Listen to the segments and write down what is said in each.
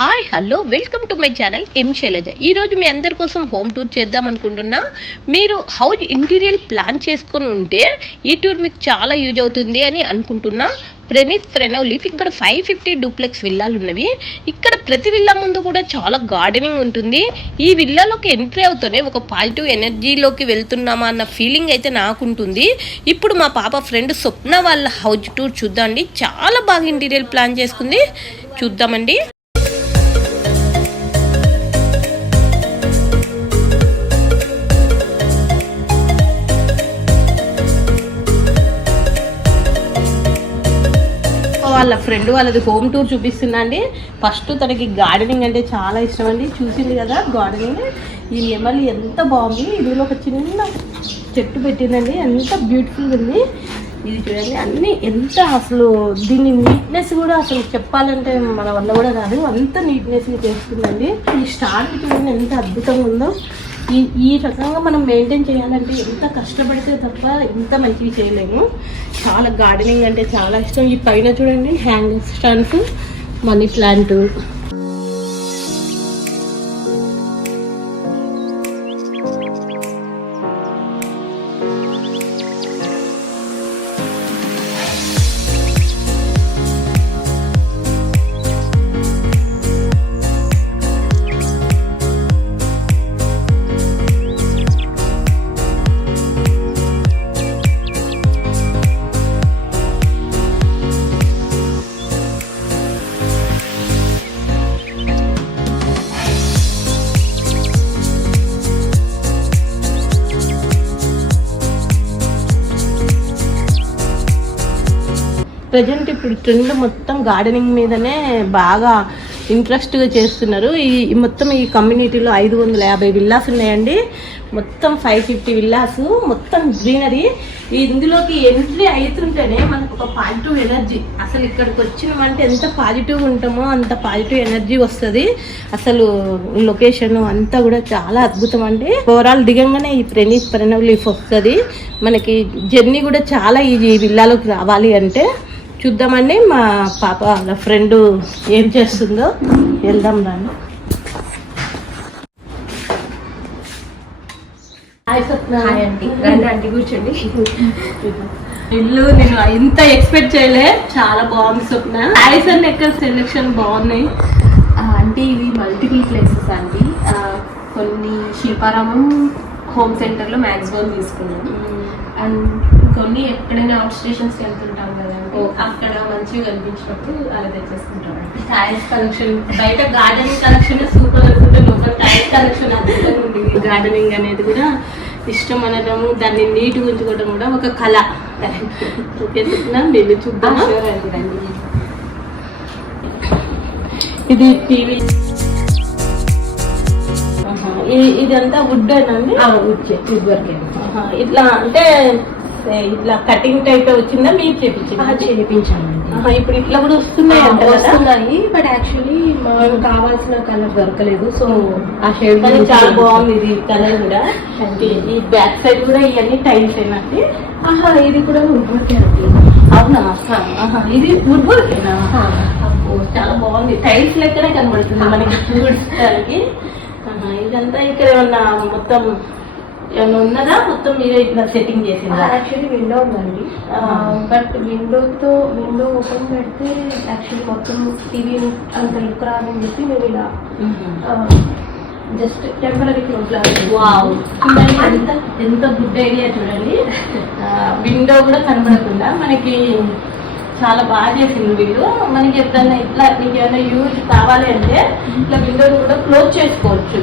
Hi hello welcome to my channel M Shailaja. ఈరోజు మీ అందరి కోసం హోమ్ టూర్ చేద్దాం అనుకుంటున్నా. మీరు హౌస్ ఇంటీరియర్ ప్లాన్ చేసుకొని ఉంటే ఈ టూర్ మీకు చాలా యూజ్ అవుతుంది అని అనుకుంటున్నా. ప్రణవ్ ఇక్కడ 550 డూప్లెక్స్ విల్లాలు ఉన్నవి. ఇక్కడ ప్రతి విల్లా ముందు కూడా చాలా గార్డెనింగ్ ఉంటుంది. ఈ విల్లాలోకి ఎంట్రీ అవుతూనే ఒక పాజిటివ్ ఎనర్జీలోకి వెళ్తున్నామా అన్న ఫీలింగ్ అయితే నాకుంటుంది. ఇప్పుడు మా పాప ఫ్రెండ్ స్వప్న వాళ్ళ హౌస్ టూర్ చూద్దామండి. చాలా బాగా ఇంటీరియర్ ప్లాన్ చేసుకుంది, చూద్దామండి. వాళ్ళ ఫ్రెండ్ వాళ్ళది హోమ్ టూర్ చూపిస్తున్నా అండి. ఫస్ట్ తనకి గార్డెనింగ్ అంటే చాలా ఇష్టం అండి. చూసింది కదా గార్డెనింగ్. ఈ నెమలి ఎంత బాగుంది. ఇందులో ఒక చిన్న చెట్టు పెట్టిందండి, ఎంత బ్యూటిఫుల్గా ఉంది. ఇది చూడండి, అన్నీ ఎంత అసలు దీని నీట్నెస్ కూడా అసలు చెప్పాలంటే మన వల్ల కూడా కాదు, అంత నీట్నెస్గా చేస్తుందండి. ఈ స్టార్ట్ చూడండి ఎంత అద్భుతంగా ఉందో. ఈ రకంగా మనం మెయింటైన్ చేయాలంటే ఎంత కష్టపడితే తప్ప ఇంత మంచిగా చేయలేము. చాలా గార్డెనింగ్ అంటే చాలా ఇష్టం. ఈ పైన చూడండి hanging stands, money plant, present ఇప్పుడు ట్రెండ్ మొత్తం గార్డెనింగ్ మీదనే బాగా ఇంట్రెస్ట్గా చేస్తున్నారు. ఈ మొత్తం ఈ కమ్యూనిటీలో 550 విల్లాస్ ఉన్నాయండి. మొత్తం 550 విల్లాస్, మొత్తం గ్రీనరీ. ఇందులోకి ఎంట్రీ అవుతుంటేనే మనకు ఒక పాజిటివ్ ఎనర్జీ, అసలు ఇక్కడికి వచ్చినామంటే ఎంత పాజిటివ్గా ఉంటామో అంత పాజిటివ్ ఎనర్జీ వస్తుంది. అసలు లొకేషన్ అంతా కూడా చాలా అద్భుతం అండి. ఓవరాల్ దిగంగానే ఈ ప్రణవ్ లీఫ్ వస్తుంది. మనకి జర్నీ కూడా చాలా ఈజీ. ఈ విల్లాలోకి రావాలి అంటే చూద్దామండి. మా పాప వాళ్ళ ఫ్రెండ్ ఏం చేస్తుందో వెళ్దాం రండి. హాయ్ అండి, రండి అండి కూర్చోండి. ఇల్లు నేను ఇంత ఎక్స్పెక్ట్ చేయలే, చాలా బాగుంది స్వప్న. ఐస్ అండ్ ఎక్కడ సెలెక్షన్ బాగున్నాయి అంటే ఇవి మల్టిపుల్ ప్లేసెస్ అండి. కొన్ని శిల్పారామం హోమ్ సెంటర్లో మ్యాక్సిమం తీసుకున్నాను. అండ్ కొన్ని ఎక్కడైనా అవుట్ స్టేషన్స్కి వెళ్తుంటాం కదా, అక్కడ మంచిగా కనిపించినప్పుడు అలా తెచ్చేసుకుంటాం. టైల్స్ కలెక్షన్ బయట గార్డెనింగ్ కలెక్షన్ సూపర్ అనుకుంటే లోపల టైల్స్ కలెక్షన్ అద్భుతంగా ఉంటుంది. గార్డెనింగ్ అనేది కూడా ఇష్టం అనడము, దాన్ని నీట్గా ఉంచుకోవడం కూడా ఒక కళ. ఓకే చెప్తున్నాం, వెళ్ళి చూద్దాం. ఇది టీవీ, ఇదంతా వుడ్ అండి. Wood work. ఇట్లా అంటే ఇట్లా కటింగ్ టైప్ వచ్చిందా మీరు చేయించామండి. ఇప్పుడు ఇట్లా కూడా వస్తున్నాయి. బట్ యాక్చువల్లీ మనకు కావాల్సిన కలర్ దొరకలేదు, సో ఆ షేడ్ చాలా బాగుంది. ఇది కలర్ కూడా. ఈ బ్యాక్ సైడ్ కూడా ఇవన్నీ టైల్స్ ఏమండి. ఇది కూడా వుడ్ వర్క్ అండి. అవునా, ఇది వుడ్ వర్కేనా? చాలా బాగుంది. టైల్స్ లెక్కనే కనబడుతుంది మనకి చూడడానికి. ఇదంతా ఇక్కడ ఏమన్నా మొత్తం ఏమన్నా ఉన్నదా? మొత్తం మీరే ఇట్లా సెట్టింగ్ చేసిందా? యాక్చువల్లీ విండో ఉందండి, బట్ విండో ఓపెన్ పెడితే యాక్చువల్లీ మొత్తం టీవీ అంత లుక్ రాదని చెప్పి మేము ఇలా జస్ట్ టెంపరీ క్లోజ్ లాగా. ఎంత గుడ్ ఐడియా చూడండి. విండో కూడా కనబడకుండా మనకి చాలా బాగా చేసింది వీళ్ళు. మనకి ఎప్పుడన్నా ఇట్లా నీకు ఏమైనా యూజ్ కావాలి అంటే ఇట్లా విండోని కూడా క్లోజ్ చేసుకోవచ్చు.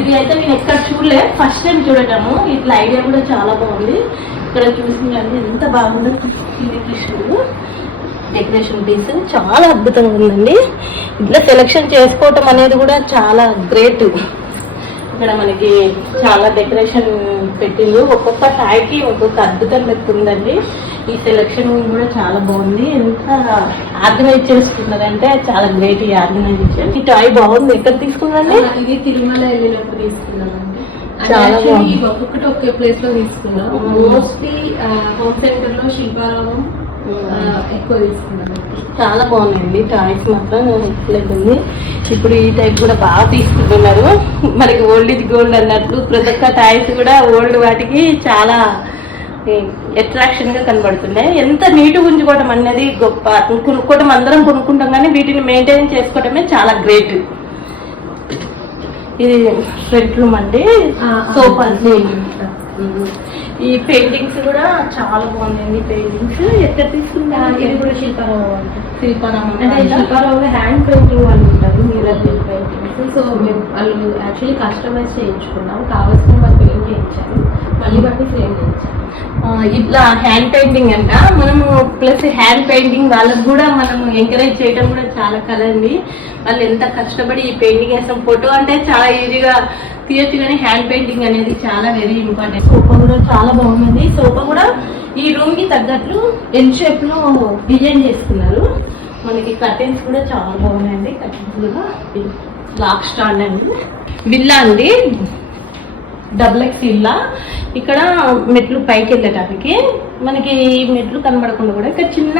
ఇది అయితే నేను ఎక్కడ చూడలే, ఫస్ట్ టైం చూడటము. ఇట్లా ఐడియా కూడా చాలా బాగుంది. ఇక్కడ చూసిందండి ఎంత బాగుందో. కృష్ణుడు డెకరేషన్ పీస్ చాలా అద్భుతంగా ఉందండి. ఇట్లా సెలెక్షన్ చేసుకోవటం అనేది కూడా చాలా గ్రేట్. ఇక్కడ మనకి చాలా డెకరేషన్ పెట్టింది. ఒక్కొక్క టాయ్కి ఒక్కొక్క అద్భుతం పెడుతుందండి. ఈ సెలెక్షన్ కూడా చాలా బాగుంది. ఎంత ఆర్గనైజ్ చేస్తున్నదంటే చాలా గ్రేట్ ఈ ఆర్గనైజేషన్. ఈ టాయ్ బాగుంది. ఎక్కడ తీసుకున్నాండి? ఇది తిరుమల వెళ్ళినప్పుడు తీసుకున్నామండి. చాలా ఒక్కొక్కటి ఒకే ప్లేస్ లో తీసుకున్నాం. మోస్ట్లీ హోమ్ సెంటర్ లో శిల్పారామం, ఎక్కువ తీసుకున్నాను. చాలా బాగున్నాయండి టాయ్స్ మాత్రం ఎక్సలెంట్ ఉంది. ఇప్పుడు ఈ టైప్ కూడా బాగా తీసుకుంటున్నారు. మనకి ఓల్డ్ ఇది గోల్డ్ అన్నట్లు ప్రతి ఒక్క టాయ్స్ కూడా ఓల్డ్ వాటికి చాలా అట్రాక్షన్ గా కనబడుతున్నాయి. ఎంత నీట్గా ఉంచుకోవడం అనేది గొప్ప. కొనుక్కోవడం అందరం కొనుక్కుంటాం కానీ వీటిని మెయింటైన్ చేసుకోవడమే చాలా గ్రేట్. ఇది ఫ్రంట్ రూమ్ అండి. సోఫాస్, ఈ పెయింటింగ్స్ కూడా చాలా బాగున్నాయండి. పెయింటింగ్స్ ఎక్కడ తీసుకున్నారు? ఇది కూడా శిల్పారావు అంటే శిల్పారావులో హ్యాండ్ పెయింటింగ్ వాళ్ళు ఉంటారు, మిర్రర్ పెయింటింగ్స్. సో మేము వాళ్ళు యాక్చువల్లీ కస్టమైజ్ చేయించుకున్నాం, కావాల్సిన వాళ్ళు పెయింట్ చేయించారు, మళ్ళీ బట్టి ఫ్రేమ్ చేయించాము. ఇట్లా హ్యాండ్ పెయింటింగ్ అంట మనము ప్లస్ హ్యాండ్ పెయింటింగ్ వాళ్ళకి కూడా మనం ఎంకరేజ్ చేయడం కూడా చాలా కళ అండి. వాళ్ళు ఎంత కష్టపడి ఈ పెయింటింగ్ వేస్తాం. ఫోటో అంటే చాలా ఈజీగా తీయచ్చు కానీ హ్యాండ్ పెయింటింగ్ అనేది చాలా వెరీ ఇంపార్టెంట్. సోఫా కూడా చాలా బాగుంది. సోఫా కూడా ఈ రూమ్ కి తగ్గట్లు ఎల్ షేప్ లో డిజైన్ చేసుకున్నారు. మనకి కర్టెన్స్ కూడా చాలా బాగున్నాయండి. కర్టెన్స్ కూడా లాక్ స్టాండ్ అండి. విల్లా అండి, డబుల్ ఎక్స్ విల్లా. ఇక్కడ మెట్లు పైకి వెళ్ళటానికి మనకి మెట్లు కనబడకుండా కూడా ఇక్కడ చిన్న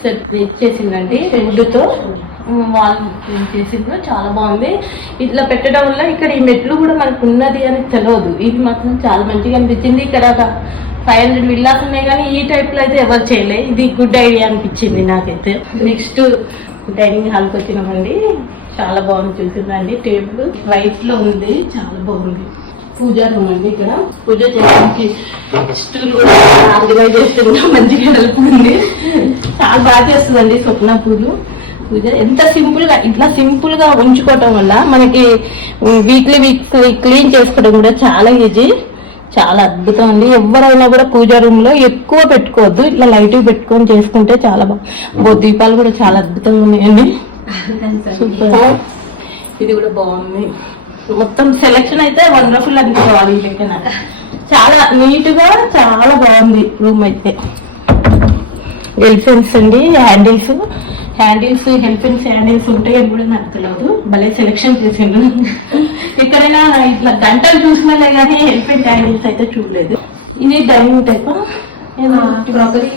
సెట్ ఇచ్చేసిందండి. వుడ్తో వాల్ చేసింది చాలా బాగుంది. ఇట్లా పెట్టడం వల్ల ఇక్కడ ఈ మెట్లు కూడా మనకు ఉన్నది అని తెలియదు. ఇది మాత్రం చాలా మంచిగా అనిపించింది. ఇక్కడ ఒక 500 విల్లాస్ ఉన్నాయి కానీ ఈ టైప్ లో అయితే ఎవరు చేయలేదు. ఇది గుడ్ ఐడియా అనిపించింది నాకైతే. నెక్స్ట్ డైనింగ్ హాల్కి వచ్చినామండి. చాలా బాగుంది చూసిందండి. టేబుల్ వైట్ లో ఉంది, చాలా బాగుంది. పూజా రూమ్ అండి. ఇక్కడ పూజ చేయడానికి స్టూల్ కూడా ఆర్గనైజ్ చేస్తున్నా, మంచిగా హెల్ప్ ఉంది. చాలా బాగా చేస్తుందండి స్వప్న పూలు. పూజ ఎంత సింపుల్ గా ఇట్లా సింపుల్ గా ఉంచుకోవటం వల్ల మనకి వీక్లీ క్లీన్ చేసుకోవడం కూడా చాలా ఈజీ. చాలా అద్భుతం అండి. ఎవరైనా కూడా పూజా రూమ్ లో ఎక్కువ పెట్టుకోవద్దు, ఇట్లా లైట్ పెట్టుకొని చేసుకుంటే చాలా బాగా. దీపాలు కూడా చాలా అద్భుతంగా ఉన్నాయండి. సూపర్. ఇది కూడా బాగుంది. మొత్తం సెలెక్షన్ అయితే వండర్ఫుల్ అనిపించాలి. ఈ లెక్కన చాలా నీట్ గా చాలా బాగుంది రూమ్ అయితే. ఎలిఫెంట్స్ అండి, హ్యాండిల్స్ హెల్ఫెన్స్ హ్యాండిల్స్ ఉంటాయని కూడా నాకు తెలియదు. భలే సెలెక్షన్ చేసిండు. ఎక్కడైనా ఇట్లా గంటలు చూసినాలే కానీ హెల్ఫెంట్ హ్యాండిల్స్ అయితే చూడలేదు. ఇది డైనింగ్ టైప్ క్రాకరీ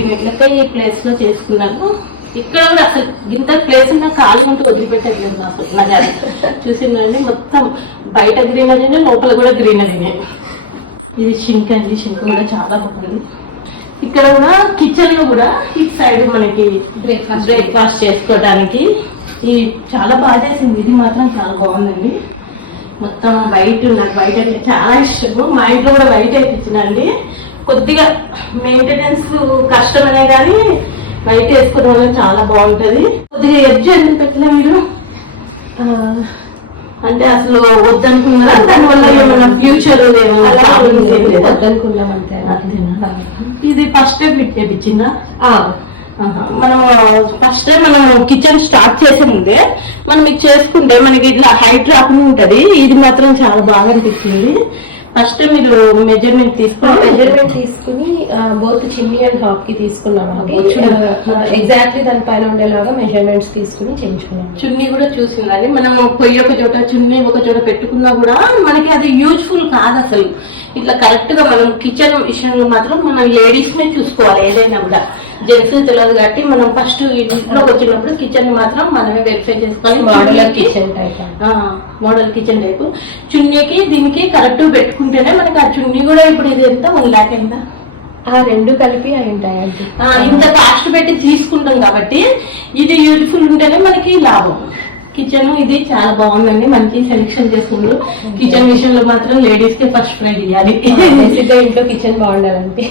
యూనిట్ లెక్క ఈ ప్లేస్ లో చేసుకున్నాను. ఇక్కడ కూడా అసలు ఇంత ప్లేస్ ఉన్న కాలు ఉంటూ వదిలిపెట్టలేదు నాకు. చూసిందండి మొత్తం బయట గ్రీనరీనే, లోపల కూడా గ్రీనరీనే. ఇది షింక్ అండి. షింక్ కూడా చాలా బాగుంది. ఇక్కడ కూడా కిచెన్ లో కూడా ఇటు సైడ్ మనకి బ్రేక్ఫాస్ట్ చేసుకోవడానికి ఈ చాలా బాగా చేసింది. ఇది మాత్రం చాలా బాగుందండి. మొత్తం వైట్, నాకు వైట్ అంటే చాలా ఇష్టము. మా ఇంట్లో కూడా వైట్ వేయించినండి. కొద్దిగా మెయింటెనెన్స్ కష్టమనే కానీ వైట్ వేసుకోవడం వల్ల చాలా బాగుంటది. కొద్దిగా ఎడ్జ్ ఎందుకు పెట్టినా మీరు అంటే అసలు వద్దనుకున్నారా? దానివల్ల ఏమైనా ఫ్యూచర్ వద్దనుకున్నాం అంతే. ఇది ఫస్ట్ టైం మీకు చేపించిందా? మనం ఫస్ట్ టైం మనం కిచెన్ స్టార్ట్ చేసే ముందే మనం ఇది చేసుకుంటే మనకి ఇట్లా హైట్ రాకుండా ఉంటది. ఇది మాత్రం చాలా బాగా అనిపించింది. ఫస్ట్ మీరు మెజర్మెంట్ తీసుకుని బోత్ చిమ్నీ అండ్ హాప్ కి తీసుకున్నాం. ఎగ్జాక్ట్లీ దానిపైన ఉండేలాగా మెజర్మెంట్స్ తీసుకుని చేయించుకున్నాం. చున్నీ కూడా చూసిందండి. మనం పొయ్యి ఒక చోట, చున్నీ ఒక చోట పెట్టుకున్నా కూడా మనకి అది యూజ్ఫుల్ కాదు అసలు. ఇట్లా కరెక్ట్ గా మనం కిచెన్ విషయంలో మాత్రం మనం లేడీస్ నే చూసుకోవాలి. ఏదైనా కూడా జెంట్స్ తెలియదు కాబట్టి మనం ఫస్ట్ ఇంట్లోకి వచ్చినప్పుడు కిచెన్ మాత్రం మనమే వెరిఫై చేసుకోవాలి. మోడల్ కిచెన్ టైప్ చున్నీకి దీనికి కరెక్ట్ పెట్టుకుంటేనే మనకి ఆ చున్నీ కూడా ఇప్పుడు ఇది ఎంత 1 lakh అయిందా? రెండు కలిపి అయి ఉంటాయండి. ఇంత కాస్ట్ పెట్టి తీసుకుంటాం కాబట్టి ఇది యూజ్ఫుల్ ఉంటేనే మనకి లాభం. కిచెన్ ఇది చాలా బాగుందండి. మంచి సెలెక్షన్ చేసుకుంటారు. కిచెన్ విషయంలో మాత్రం లేడీస్ కి ఫస్ట్ ప్రైజ్ ఇవ్వాలి. ఇంట్లో కిచెన్ బాగుండాలండి.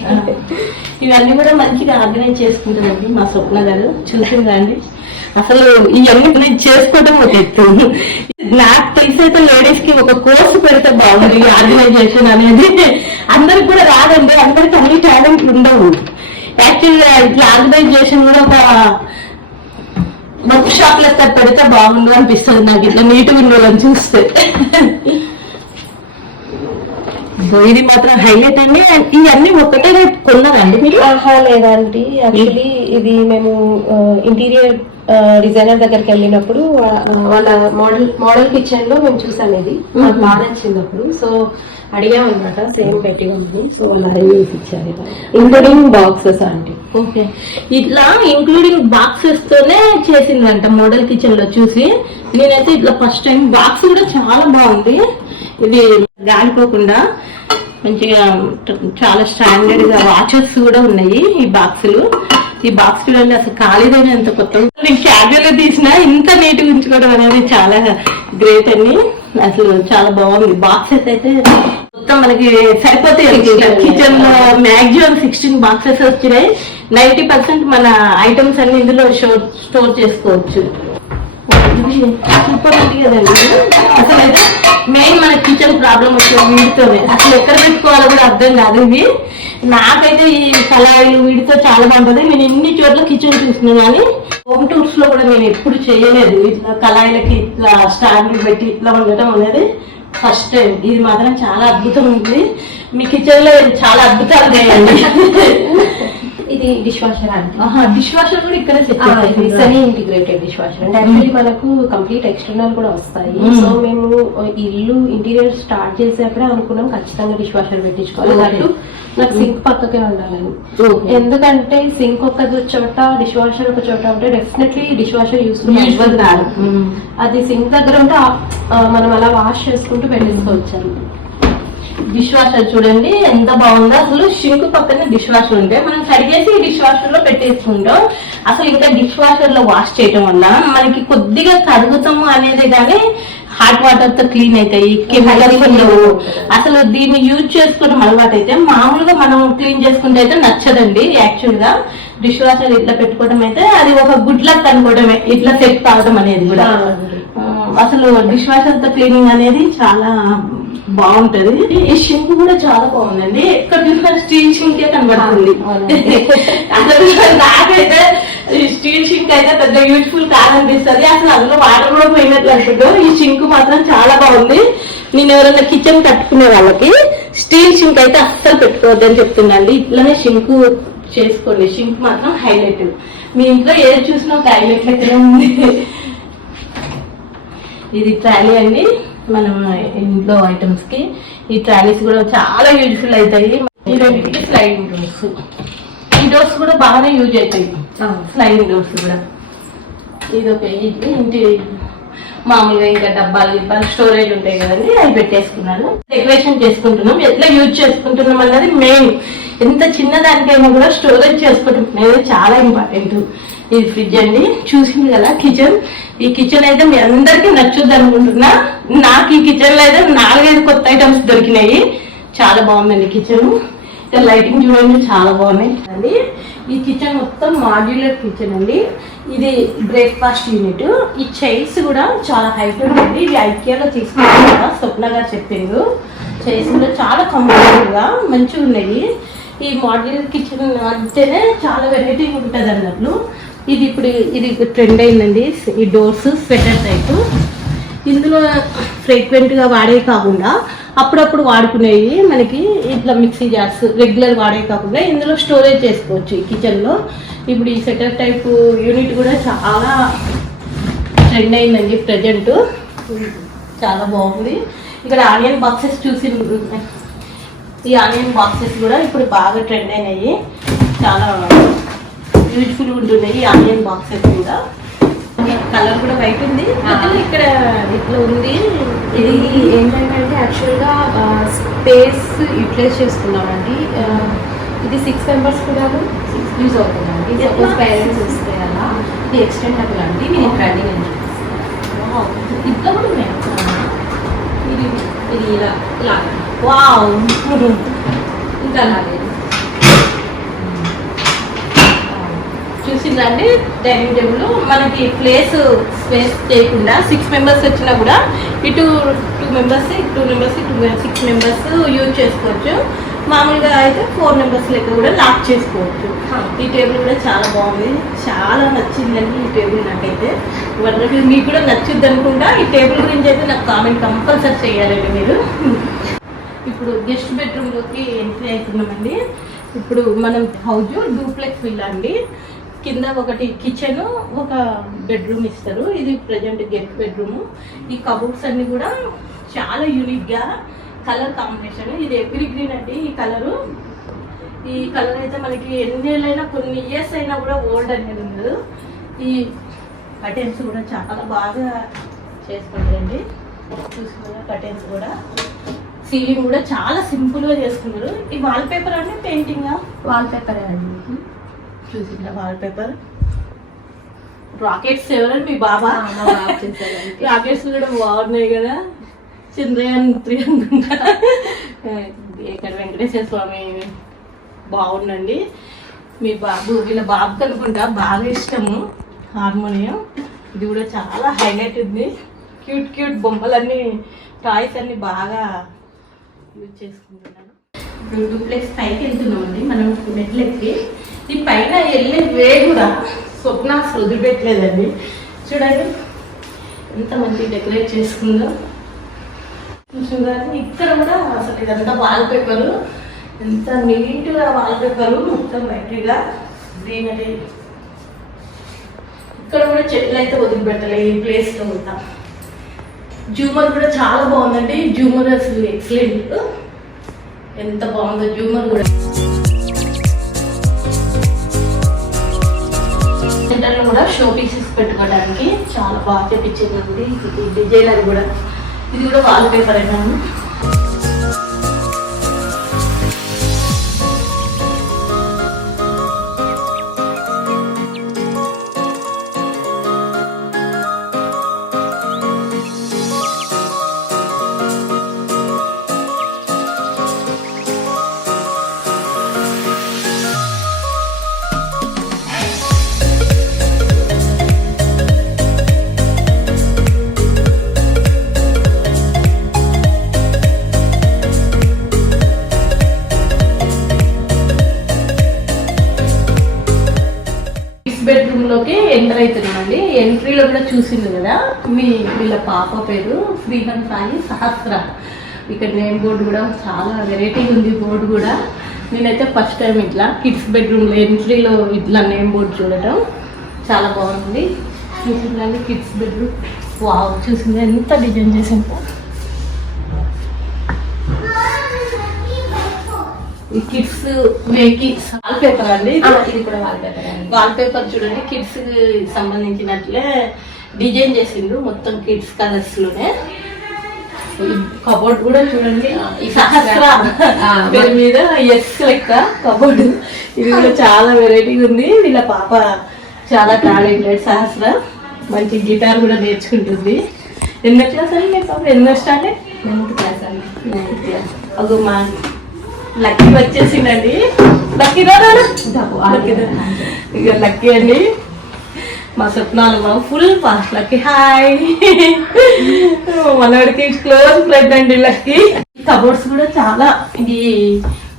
ఇవన్నీ కూడా మంచిగా ఆర్గనైజ్ చేసుకుంటారండి మా స్వప్న గారు. చూసిందండి అసలు ఇవన్నీ చేసుకోవడం ఒక ఎత్తు. నాకు తెలిసైతే లేడీస్ కి ఒక కోర్సు పెడితే బాగుంది. ఆర్గనైజేషన్ అనేది అందరికి కూడా రాదండి. అందరికి అన్ని టాలెంట్లు ఉండవు. యాక్చువల్గా ఇట్లా ఆర్గనైజేషన్ కూడా ఒక వర్క్ షాప్ లెక్క పెడితే బాగుండు అనిపిస్తుంది నాకు, ఇట్లా నీట్గా ఉండేవాళ్ళని చూస్తే. ఇది మాత్రం హైలైట్ అండి. ఇవన్నీ ఒక్కటే కొన్నారండి మీరు? లేదండి, యాక్చువల్లీ ఇది మేము ఇంటీరియర్ డిజైనర్ దగ్గరికి వెళ్ళినప్పుడు వాళ్ళ మోడల్ కిచెన్ లో మేము చూసాం, ఇది నాకు బాగా నచ్చింది అప్పుడు. సో అడిగాం అనమాట, సేమ్ పెట్టి ఉంది. సో వాళ్ళు అరేంజ్ ఇచ్చారు, ఇంక్లూడింగ్ బాక్సెస్ ఆంటీ. ఓకే, ఇట్లా ఇంక్లూడింగ్ బాక్సెస్ తోనే చేసిందంట మోడల్ కిచెన్ లో చూసి. నేనైతే ఇట్లా ఫస్ట్ టైం. బాక్స్ కూడా చాలా బాగుంది, ఇది గాలిపోకుండా మంచిగా చాలా స్టాండర్డ్ గా వాచెస్ కూడా ఉన్నాయి ఈ బాక్సులు. ఈ బాక్స్ చూడండి, అసలు ఖాళీదైనా ఎంత కొత్త. నేను క్యాజువల్ గా తీసినా ఇంత నీట్ గా ఉంచుకోవడం అనేది చాలా గ్రేట్ అని. అసలు చాలా బాగుంది. బాక్సెస్ అయితే మొత్తం మనకి సరిపోతాయి. కిచెన్ లో మాక్సిమం 16 బాక్సెస్ వచ్చినాయి. 90% మన ఐటమ్స్ అన్ని ఇందులో స్టోర్ చేసుకోవచ్చు. సూపర్ ఉంది కదండి. అసలు అయితే మెయిన్ మన కిచెన్ ప్రాబ్లం వచ్చింది వీటితోనే. అసలు ఎక్కడ పెట్టుకోవాలో కూడా అర్థం కాదు. ఇవి నాకైతే ఈ కళాయిలు వీటితో చాలా బాగుంటుంది. నేను ఎన్ని చోట్ల కిచెన్ చూసినా కానీ హోమ్ టూర్స్ లో కూడా నేను ఎప్పుడు చేయలేదు. ఇట్లా కళాయిలకి ఇట్లా స్టాండ్ పెట్టి ఇట్లా ఉండటం అనేది ఫస్ట్ టైం. ఇది మాత్రం చాలా అద్భుతం ఉంది. మీ కిచెన్ లో చాలా అద్భుతాలు చేయండి. ఇది డిష్ వాషర్ అండి. డిష్ వాషర్ కూడా ఇక్కడ సెమీ ఇంటిగ్రేటెడ్ డిష్ వాషర్ అంటే యాక్చువల్లీ మనకు కంప్లీట్ ఎక్స్టర్నల్ కూడా వస్తాయి. సో మేము ఇల్లు ఇంటీరియర్ స్టార్ట్ చేసేప్పుడే అనుకున్నాం ఖచ్చితంగా డిష్ వాషర్ పెట్టించుకోవాలి. అటు నాకు సింక్ పక్కకే ఉండాలని. ఎందుకంటే సింక్ ఒక చోట డిష్ వాషర్ ఒక చోట ఉంటే డెఫినెట్లీ డిష్ వాషర్ యూస్ఫుల్ కాదు. అది సింక్ దగ్గర ఉంటే మనం అలా వాష్ చేసుకుంటూ పెట్టేసుకోవచ్చు. డిష్ వాషర్ చూడండి ఎంత బాగుందో. అసలు షింక్ పక్కన డిష్ వాషర్ ఉంటే మనం కడిగేసి డిష్ వాషర్ లో పెట్టేసుకుంటాం. అసలు ఇంకా డిష్ వాషర్ లో వాష్ చేయడం వల్ల మనకి కొద్దిగా కడుగుతాము అనేది కానీ హాట్ వాటర్ తో క్లీన్ అవుతాయి. కెమికల్స్ ఉండవు. అసలు దీన్ని యూజ్ చేసుకోవడం అలవాటు అయితే మామూలుగా మనం క్లీన్ చేసుకుంటే అయితే నచ్చదండి. యాక్చువల్ గా డిష్ వాషర్ ఇట్లా పెట్టుకోవడం అయితే అది ఒక గుడ్ లక్ అనుకోవడమే, ఇట్లా సెట్ కావడం అనేది కూడా. అసలు డిష్ వాషర్ తో క్లీనింగ్ అనేది చాలా బాగుంటది. ఈ షింక్ కూడా చాలా బాగుందండి. ఎక్కడ చూసినా స్టీల్ షింకే కనబడుతుంది. అసలు నాకైతే స్టీల్ షింక్ అయితే పెద్ద యూజ్ఫుల్ కాదనిపిస్తుంది. అసలు అందులో వాటర్ కూడా పోయినట్లు అనుకుంటాం. ఈ షింక్ మాత్రం చాలా బాగుంది. నేను ఎవరైనా కిచెన్ కట్టుకునే వాళ్ళకి స్టీల్ షింక్ అయితే అస్సలు పెట్టుకోవద్దని చెప్తున్నాండి. ఇట్లానే షింక్ చేసుకోండి. షింక్ మాత్రం హైలైట్. మీ ఇంట్లో ఏది చూసినా ఒక హైలైట్ లెక్కనే ఉంది. ఇది ట్రాలీ అండి. మనం ఇంట్లో ఐటమ్స్ కి ఈ ట్రాలీస్ కూడా చాలా యూజ్ఫుల్ అవుతాయి. ఈ రెండింటికి స్లైడింగ్ డోర్స్. ఈ డోర్స్ కూడా బాగానే యూజ్ అవుతాయి. స్లైడింగ్ డోర్స్ కూడా. ఇది ఒక ఇంటి మామూలుగా ఇంకా డబ్బాలు స్టోరేజ్ ఉంటాయి కదండి, అవి పెట్టేసుకున్నాను. డెకరేషన్ చేసుకుంటున్నాం. ఎట్లా యూజ్ చేసుకుంటున్నాం అన్నది మెయిన్. ఎంత చిన్న దానికైనా కూడా స్టోరేజ్ చేసుకుంటున్నది చాలా ఇంపార్టెంట్. ఇది ఫ్రిడ్జ్ అండి. చూసింది కదా కిచెన్. ఈ కిచెన్ అయితే మీ అందరికీ నచ్చుద్ది అనుకుంటున్నా. నాకు ఈ కిచెన్ లో అయితే 4-5 కొత్త ఐటమ్స్ దొరికినాయి. చాలా బాగుందండి కిచెన్. లైటింగ్ చూడండి చాలా బాగున్నాయి. ఈ కిచెన్ మొత్తం మాడ్యులర్ కిచెన్ అండి. ఇది బ్రేక్ఫాస్ట్ యూనిట్. ఈ చైర్స్ కూడా చాలా హైట్ ఉంటుంది. ఇవి ఐకియాలో తీసుకున్నాను, స్వప్న గారు చెప్పిండు. చైర్స్ కూడా చాలా కంఫర్టబుల్ గా మంచిగా ఉన్నాయి. ఈ మాడ్యులర్ కిచెన్ అంటేనే చాలా వెరైటీ ఉంటుంది అన్నట్లు. ఇది ట్రెండ్ అయిందండి. ఈ డోర్స్ స్వెటర్ టైప్. ఇందులో ఫ్రీక్వెంట్ గా వాడే కాకుండా అప్పుడప్పుడు వాడుకునేవి మనకి ఇట్లా మిక్సీ జార్స్ రెగ్యులర్ వాడే కాకుండా ఇందులో స్టోరేజ్ చేసుకోవచ్చు ఈ కిచెన్ లో. ఇప్పుడు ఈ స్వెటర్ టైప్ యూనిట్ కూడా చాలా ట్రెండ్ అయిందండి ప్రజెంట్. చాలా బాగుంది. ఇక్కడ ఆనియన్ బాక్సెస్ చూసి, ఈ ఆనియన్ బాక్సెస్ కూడా ఇప్పుడు బాగా ట్రెండ్ అయినాయి. చాలా యూజ్ఫుల్ ఉంటున్నాయి ఈ ఆనియన్ బాక్సెస్ కూడా. కలర్ కూడా వైట్ ఉంది. ఇక్కడ ఇట్లా ఉంది. ఇది ఏంటంటే యాక్చువల్గా స్పేస్ యూటిలైజ్ చేసుకున్నామండి. ఇది 6 members కూడా యూజ్ అవుతుందండి. సపోజ్ పేరెంట్స్ వస్తే అలా ఇది ఎక్స్టెండబుల్ అండి. ఇది ట్రెండింగ్ అని ఇట్లా కూడా ఉన్నాయి. ఇది ఇలా వావ్. ఇంకా అలాగే చూసిందండి. డైనింగ్ టేబుల్ మనకి స్పేస్ చేయకుండా 6 members వచ్చినా కూడా ఇటు 2 members, 2 members, 6 members యూజ్ చేసుకోవచ్చు. మామూలుగా అయితే 4 members లెక్క కూడా లాక్ చేసుకోవచ్చు. ఈ టేబుల్ కూడా చాలా బాగుంది. చాలా నచ్చిందండి ఈ టేబుల్ నాకైతే. మీకు కూడా నచ్చుద్ది అనుకుంటా. ఈ టేబుల్ గురించి అయితే నాకు కామెంట్ కంపల్సరీ చేయాలండి మీరు. ఇప్పుడు గెస్ట్ బెడ్రూమ్ లోకి ఎంట్రీ అవుతున్నామండి. ఇప్పుడు మనం హౌస్ డూప్లెక్స్ విల్లా అండి. కింద ఒకటి కిచెన్, ఒక బెడ్రూమ్ ఇస్తారు. ఇది ప్రజెంట్ గెస్ట్ బెడ్రూమ్. ఈ కబోర్డ్స్ అన్ని కూడా చాలా యూనిక్గా కలర్ కాంబినేషన్. ఇది ఎవ్రీ గ్రీన్ అండి. ఈ కలర్ అయితే మనకి ఎన్ని ఏళ్ళైనా, కొన్ని ఇయర్స్ అయినా కూడా ఓల్డ్ అనేది ఉండదు. ఈ కర్టెన్స్ కూడా చాలా బాగా చేసుకుంటారండి. చూసుకున్న కర్టెన్స్ కూడా, సీలింగ్ కూడా చాలా సింపుల్గా చేసుకున్నారు. ఈ వాల్ పేపర్ అంటే పెయింటింగా? వాల్ పేపర్ అండి. చూసిందా వాల్ పేపర్? రాకెట్స్ ఎవరండి? మీ బాబా రాకెట్స్ కూడా బాగున్నాయి కదా. చంద్రయాన్ 3 అనుకుంటా. ఇక్కడ వెంకటేశ్వర స్వామి బాగుండండి. మీ బాబు, వీళ్ళ బాబుకి అనుకుంటా బాగా ఇష్టము హార్మోనియం. ఇది కూడా చాలా హైలైట్ ఉంది. క్యూట్ క్యూట్ బొమ్మలన్నీ, టాయ్స్ అన్ని బాగా యూజ్ చేసుకుంటున్నాను. ఇప్పుడు డూప్లెక్స్ పైకి వెళ్తున్నామండి మనం మెట్లెక్కి. ఈ పైన వెళ్ళే వే కూడా స్వప్న వదిలిపెట్టలేదండి. చూడండి ఎంత మంచి డెకరేట్ చేసుకుందో. చూడండి ఇక్కడ కూడా అసలు ఇదంతా వాల్ పేపరు, ఎంత నీట్గా వాల్ పేపరు, మొత్తం వైట్గా గ్రీనరీ. ఇక్కడ కూడా చెట్లు అయితే వదిలిపెట్టలే ఈ ప్లేస్లో ఉంటాం. జూమర్ కూడా చాలా బాగుందండి. జూమర్ అసలు ఎక్సలెంట్, ఎంత బాగుందో జూమర్ కూడా. సెంటర్లో కూడా షో పీసెస్ పెట్టుకోవడానికి చాలా బాగా చేపించేదండి. ఇది డిజైనర్ కూడా, ఇది కూడా వాల్ పేపర్ అయినాము. బెడ్రూమ్ లోకి ఎంటర్ అవుతున్నామండి. ఎంట్రీలో కూడా చూసింది కదా వీళ్ళ పాప పేరు శ్రీహన్ సాయి సహస్ర. ఇక్కడ నేమ్ బోర్డు కూడా చాలా వెరైటీ ఉంది. బోర్డు కూడా నేనైతే ఫస్ట్ టైం ఇట్లా కిడ్స్ బెడ్రూమ్లో ఎంట్రీలో ఇట్లా నేమ్ బోర్డు చూడటం చాలా బాగుంది. చూసిందండి కిడ్స్ బెడ్రూమ్. వావ్, చూసింది ఎంత డిజైన్ చేసిందో. ఈ కిడ్స్ వేకి వాల్ పేపర్ అండి. ఇది కూడా వాల్ పేపర్. వాల్ పేపర్ చూడండి, కిడ్స్ సంబంధించినట్లే డిజైన్ చేసిండ్రు మొత్తం కిడ్స్ కలర్స్ లోనే. కబోర్డ్ కూడా చూడండి, సహస్ర పేరు మీద ఎస్ లెక్క కబోర్డ్. ఇది కూడా చాలా వెరైటీగా ఉంది. వీళ్ళ పాప చాలా టాలెంటెడ్ సహస్ర. మంచి గిటార్ కూడా నేర్చుకుంటుంది. ఎన్నో క్లాస్ అండి మీ పాప? ఎన్నో స్టాండర్డ్? 9th క్లాస్ అండి. 9th class. అగో మా లక్కీ వచ్చేసిందండి. లక్కీ ఇక లక్కీ అండి. మా స్వప్నాలు మా ఫుల్ ఫాస్ట్ లక్కీ. హాయ్, మనవాడికి క్లోజ్ ఫ్రెండ్ అండి లక్కీ. కబోర్డ్స్ కూడా చాలా ఇది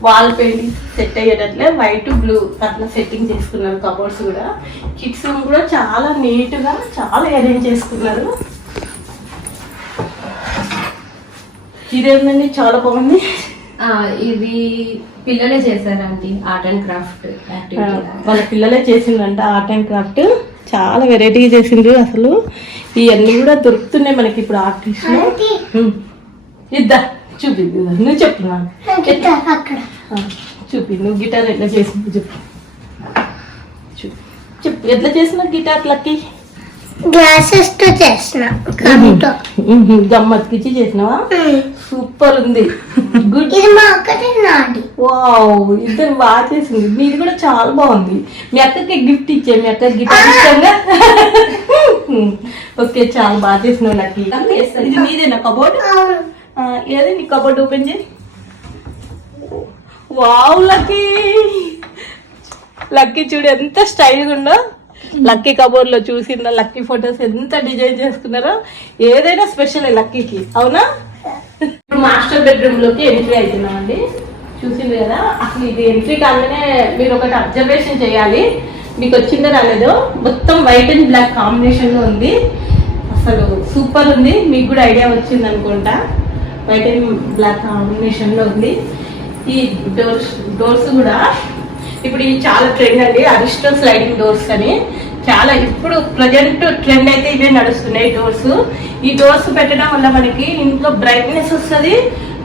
వాల్ పెయింటింగ్ సెట్ అయ్యేటట్లే వైట్ బ్లూ అట్లా సెట్టింగ్ చేసుకున్నారు. కబోర్డ్స్ కూడా కిడ్స్ రూమ్ కూడా చాలా నీట్గా చాలా అరేంజ్ చేసుకున్నారు. ఇదేంటండి చాలా బాగుంది. ఇది పిల్లలే చేశారండి, ఆర్ట్ అండ్ క్రాఫ్ట్ యాక్టివిటీ. వాళ్ళ పిల్లలే చేసిందంట ఆర్ట్ అండ్ క్రాఫ్ట్. చాలా వెరైటీగా చేసిండ్రు. అసలు ఇవన్నీ కూడా దొరుకుతున్నాయి మనకి ఇప్పుడు ఆర్టిస్ట్. ఇద్దా చూపిద్దు, నువ్వు చెప్తున్నా చూపి. నువ్వు గిటార్ ఎట్లా చేసింది చెప్పు. చెప్పు ఎట్లా చేసిన గిటార్ లక్కీ? గ్లాసెస్ తో చేసిన, గమ్మత్కిచ్చి చేసినావా? సూపర్ ఉంది. గుడ్. ఇది మా అక్కది, నాది. వావ్, ఇద్దరు బాగా చేసింది. మీది కూడా చాలా బాగుంది. మీ అక్కకి గిఫ్ట్ ఇచ్చే, మీ అక్క గిటార్ ఇష్టంగా. ఓకే, చాలా బాగా చేసినావు లక్కీ. ఇది మీదేనా కబోర్డ్? ఏది నీ కబోర్డ్ ఓపెన్ చేయి. వావ్ లక్కీ, లక్కీ చూడు ఎంత స్టైల్గా ఉందో. లక్కీ కబోర్డ్ లో చూసిందా లక్కీ ఫొటోస్ ఎంత డిజైన్ చేసుకున్నారో. ఏదైనా స్పెషల్ లక్కీకి, అవునా? ఇప్పుడు మాస్టర్ బెడ్రూమ్ లోకి ఎంట్రీ అవుతున్నాం అండి. చూసింది కదా, అసలు ఇది ఎంట్రీ కాగానే మీరు ఒకటి అబ్జర్వేషన్ చేయాలి. మీకు వచ్చిందో రాలేదో, మొత్తం వైట్ అండ్ బ్లాక్ కాంబినేషన్ లో ఉంది. అసలు సూపర్ ఉంది. మీకు కూడా ఐడియా వచ్చింది అనుకుంటా. వైట్ అండ్ బ్లాక్ కాంబినేషన్ లో ఉంది. ఈ డోర్స్ కూడా ఇప్పుడు ఇది చాలా ట్రెండ్ అండి, అరిస్టో స్లైడింగ్ డోర్స్ అని. చాలా ఇప్పుడు ప్రజెంట్ ట్రెండ్ అయితే ఇవే నడుస్తున్నాయి డోర్స్. ఈ డోర్స్ పెట్టడం వల్ల మనకి ఇంట్లో బ్రైట్నెస్ వస్తుంది,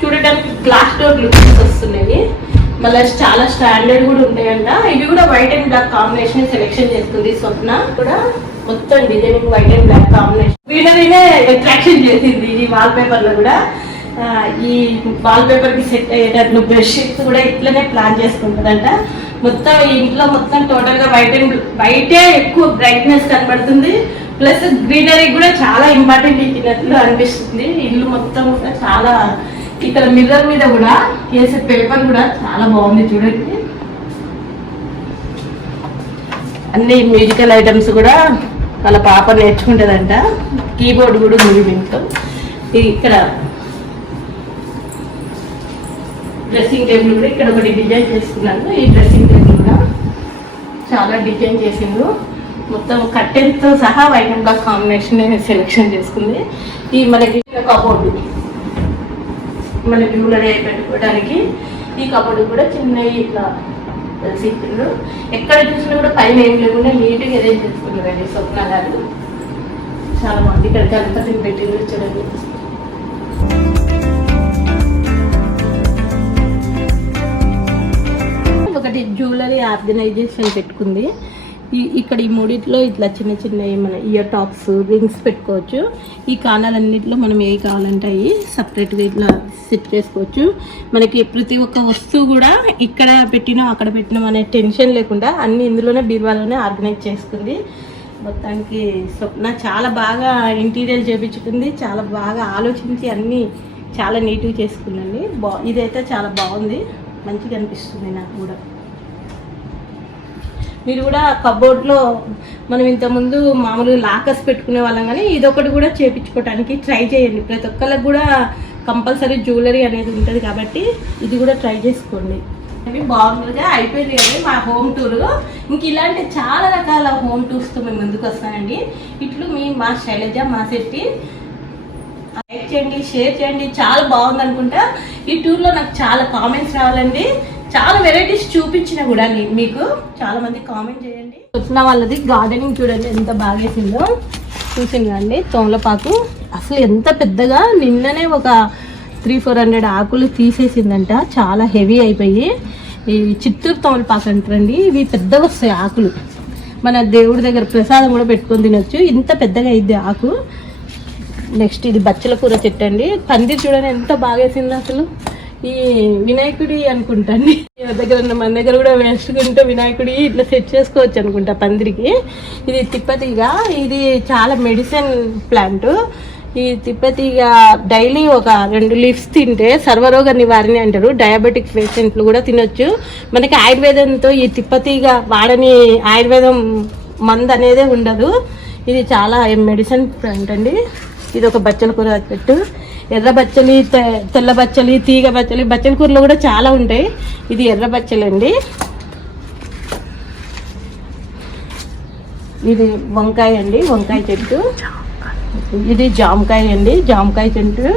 చూడటానికి గ్లాస్ డోర్ లుక్స్ వస్తున్నాయి. మళ్ళీ చాలా స్టాండర్డ్ కూడా ఉంటాయంట. ఇవి కూడా white and black combination selection చేస్తుంది స్వప్న. కూడా మొత్తం designing white and black combination వీళ్ళనే అట్రాక్షన్ చేసింది. ఈ వాల్ పేపర్ లో కూడా ఈ వాల్ పేపర్ కి సెట్ అయ్యేటట్లు బ్రష్ కూడా ఇట్లనే ప్లాన్ చేసుకుంటుందంట. మొత్తం ఈ ఇంట్లో మొత్తం టోటల్ గా వైటే ఎక్కువ బ్రైట్నెస్ కనబడుతుంది. ప్లస్ గ్రీనరీ కూడా చాలా ఇంపార్టెంట్ ఇచ్చినట్లు అనిపిస్తుంది. ఇల్లు మొత్తం కూడా చాలా, ఇక్కడ మిర్రర్ మీద కూడా వేసే పేపర్ కూడా చాలా బాగుంది చూడండి. అన్ని మ్యూజికల్ ఐటమ్స్ కూడా వాళ్ళ పాప నేర్చుకుంటుందంట. కీబోర్డ్ కూడా ఉంది దీంట్లో. ఇక్కడ డ్రెస్సింగ్ టేబుల్ కూడా ఇక్కడ ఒకటి డిజైన్ చేసుకున్నాను. ఈ డ్రెస్సింగ్ టేబుల్ కూడా చాలా డిజైన్ చేసిండు. మొత్తం కట్టెన్తో సహా white and black combination selection చేసుకుంది. ఈ మనకి కబోర్డు, మన జ్యువెలరీ పెట్టుకోవడానికి ఈ కబోర్డు కూడా చిన్న ఇట్లా సీట్లు ఎక్కడ చూసినా కూడా పైన ఏం లేకుండా నీట్గా అరేంజ్ చేసుకున్నారండి స్వప్న గారు. చాలా బాగుంది. ఇక్కడ గణపతిని పెట్టి చూడండి. ఒకటి జ్యువెలరీ ఆర్గనైజేషన్ పెట్టుకుంది. ఇక్కడ ఈ మూడిట్లో ఇట్లా చిన్న చిన్న మన ఇయర్ టాప్స్, రింగ్స్ పెట్టుకోవచ్చు. ఈ కానాలన్నింటిలో మనం ఏవి కావాలంటే అవి సపరేట్గా ఇట్లా సెట్ చేసుకోవచ్చు. మనకి ప్రతి ఒక్క వస్తువు కూడా ఇక్కడ పెట్టినా అక్కడ పెట్టినాం అనే టెన్షన్ లేకుండా అన్ని ఇందులోనే బీరువాలోనే ఆర్గనైజ్ చేసుకుంది. మొత్తానికి స్వప్న చాలా బాగా ఇంటీరియర్ చేయించుకుంది. చాలా బాగా ఆలోచించి అన్నీ చాలా నీట్గా చేసుకుందండి. ఇదైతే చాలా బాగుంది, మంచిగా అనిపిస్తుంది నాకు కూడా. మీరు కూడా కబోర్డ్లో మనం ఇంతకుముందు మామూలుగా లాకర్స్ పెట్టుకునే వాళ్ళం, కానీ ఇదొకటి కూడా చేయించుకోవడానికి ట్రై చేయండి. ప్రతి ఒక్కరికి కూడా కంపల్సరీ జ్యువెలరీ అనేది ఉంటుంది కాబట్టి ఇది కూడా ట్రై చేసుకోండి. అవి బాగుందిగా అయిపోయింది కదా మా హోమ్ టూర్. ఇంక ఇలాంటి చాలా రకాల హోమ్ టూర్స్తో మేము ముందుకు వస్తానండి. ఇట్లు మా శైలజ మా శెట్టి. లైక్ చేయండి, షేర్ చేయండి. చాలా బాగుంది అనుకుంటా. ఈ టూర్లో నాకు చాలా కామెంట్స్ రావాలండి. చాలా వెరైటీస్ చూపించిన కూడా మీకు చాలా మంది కామెంట్ చేయండి. వచ్చిన వాళ్ళది గార్డెనింగ్ చూడండి ఎంత బాగా వేసిందో. చూసింది అండి తోమలపాకు అసలు ఎంత పెద్దగా, నిన్ననే ఒక 300-400 ఆకులు తీసేసిందంట. చాలా హెవీ అయిపోయి. ఈ చిత్తూరు తోమలపాకు అంటారండి. ఇవి పెద్దగా వస్తాయి ఆకులు. మన దేవుడి దగ్గర ప్రసాదం కూడా పెట్టుకొని తినొచ్చు, ఇంత పెద్దగా అయింది ఆకు. నెక్స్ట్ ఇది బచ్చల కూర చెట్టు అండి. పందిరి చూడండి ఎంత బాగా వేసింది. అసలు ఈ వినాయకుడి అనుకుంటాండి దగ్గర మన దగ్గర కూడా వేసుకుంటే వినాయకుడి ఇట్లా సెట్ చేసుకోవచ్చు అనుకుంటా పందిరికి. ఇది తిప్పతీగ. ఇది చాలా మెడిసిన్ ప్లాంట్. ఈ తిప్పతీగ డైలీ ఒక 2 లీవ్స్ తింటే సర్వరోగ నివారణ అంటారు. డయాబెటిక్ పేషెంట్లు కూడా తినొచ్చు. మనకి ఆయుర్వేదంతో ఈ తిప్పతీగ వాడని ఆయుర్వేదం మందు అనేదే ఉండదు. ఇది చాలా మెడిసిన్ ప్లాంట్ అండి. ఇది ఒక బచ్చల కూర చెట్టు. ఎర్ర బచ్చలి, తెల్ల బచ్చలి, తీగ బచ్చలి, బచ్చల కూరలో కూడా చాలా ఉంటాయి. ఇది ఎర్ర బచ్చలి అండి. ఇది వంకాయ అండి, వంకాయ చెట్టు. ఇది జామకాయ అండి, జామకాయ చెట్టు.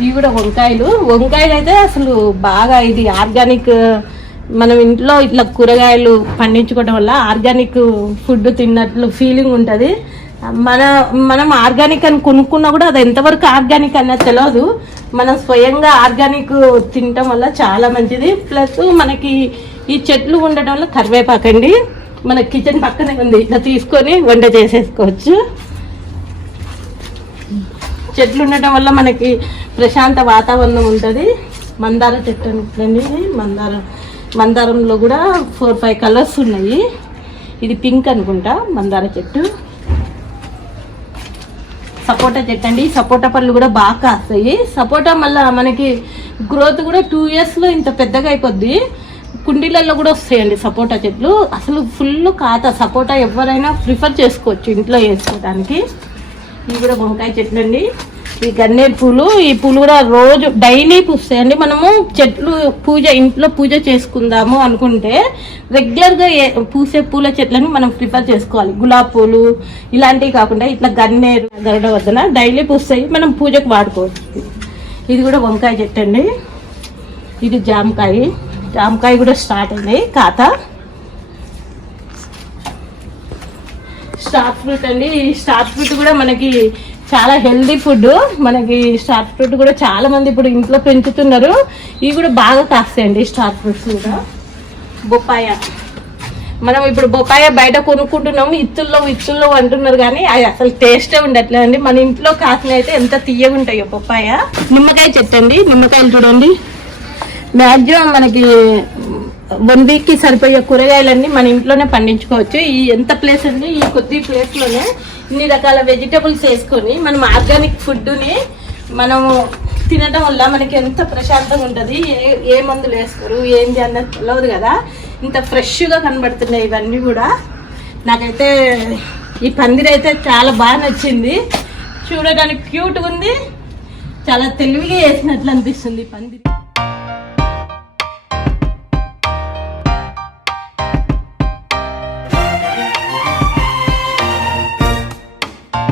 ఇవి కూడా వంకాయలు. వంకాయలు అయితే అసలు బాగా ఇది ఆర్గానిక్. మనం ఇంట్లో ఇట్లా కూరగాయలు పండించుకోవడం వల్ల ఆర్గానిక్ ఫుడ్ తిన్నట్లు ఫీలింగ్ ఉంటుంది. మనం ఆర్గానిక్ అని కొనుక్కున్నా కూడా అది ఎంతవరకు ఆర్గానిక్ అన్నది తెలియదు. మనం స్వయంగా ఆర్గానిక్ తినటం వల్ల చాలా మంచిది. ప్లస్ మనకి ఈ చెట్లు ఉండటం వల్ల కరివేపాకండి మన కిచెన్ పక్కనే ఉంది, ఇట్లా తీసుకొని వంట చేసేసుకోవచ్చు. చెట్లు ఉండటం వల్ల మనకి ప్రశాంత వాతావరణం ఉంటుంది. మందార చెట్టు అండి. మందారంలో కూడా 4-5 కలర్స్ ఉన్నాయి. ఇది పింక్ అనుకుంటా మందార చెట్టు. సపోటా చెట్టు అండి. సపోటా పళ్ళు కూడా బాగా కాస్తాయి. సపోటా మళ్ళీ మనకి గ్రోత్ కూడా 2 ఇయర్స్లో ఇంత పెద్దగా అయిపోద్ది. కుండీలలో కూడా వస్తాయండి సపోటా చెట్లు. అసలు ఫుల్ కాత సపోటా ఎవరైనా ప్రిఫర్ చేసుకోవచ్చు ఇంట్లో వేసుకోవడానికి. ఇవి కూడా వంకాయ చెట్లు అండి. ఈ గన్నేరు పూలు, ఈ పూలు కూడా రోజు డైలీ పూస్తాయండి. మనము చెట్లు ఇంట్లో పూజ చేసుకుందాము అనుకుంటే రెగ్యులర్గా పూసే పూల చెట్లని మనం ప్రిఫర్ చేసుకోవాలి. గులాబీ పూలు ఇలాంటివి కాకుండా ఇట్లా గన్నేరు గరడ వద్దన డైలీ పూస్తాయి, మనం పూజకు వాడుకోవచ్చు. ఇది కూడా వంకాయ చెట్టు అండి. ఇది జామకాయ. జామకాయ కూడా స్టార్ట్ అయినాయి కాత. స్టార్ ఫ్రూట్ అండి. ఈ స్టార్ ఫ్రూట్ కూడా మనకి చాలా హెల్దీ ఫుడ్. మనకి స్టార్ ఫ్రూట్ కూడా చాలా మంది ఇప్పుడు ఇంట్లో పెంచుతున్నారు. ఇవి కూడా బాగా కాస్తాయండి స్టార్ ఫ్రూట్స్ కూడా. బొప్పాయ, మనం ఇప్పుడు బొప్పాయ బయట కొనుక్కుంటున్నాము, ఇత్తుల్లో అంటున్నారు కానీ అది అసలు టేస్టే ఉండట్లేదు అండి. మన ఇంట్లో కాసిన అయితే ఎంత తీయగా ఉంటాయో బొప్పాయ. నిమ్మకాయ చెట్టు అండి. నిమ్మకాయలు చూడండి, మ్యాక్సిమం మనకి 1 వీక్కి సరిపోయే కూరగాయలన్నీ మన ఇంట్లోనే పండించుకోవచ్చు. ఈ ఎంత ప్లేస్ అండి, ఈ కొద్ది ప్లేస్లోనే ఇన్ని రకాల వెజిటబుల్స్ వేసుకొని మనం ఆర్గానిక్ ఫుడ్ని మనము తినడం వల్ల మనకి ఎంత ప్రశాంతంగా ఉంటుంది. ఏ మందులు వేస్తారు ఏంటి అన్నది తెలియదు కదా. ఇంత ఫ్రెష్గా కనబడుతున్నాయి ఇవన్నీ కూడా. నాకైతే ఈ పందిరి అయితే చాలా బాగా నచ్చింది. చూడడానికి క్యూట్గా ఉంది, చాలా తెలివిగా వేసినట్లు అనిపిస్తుంది పందిరి.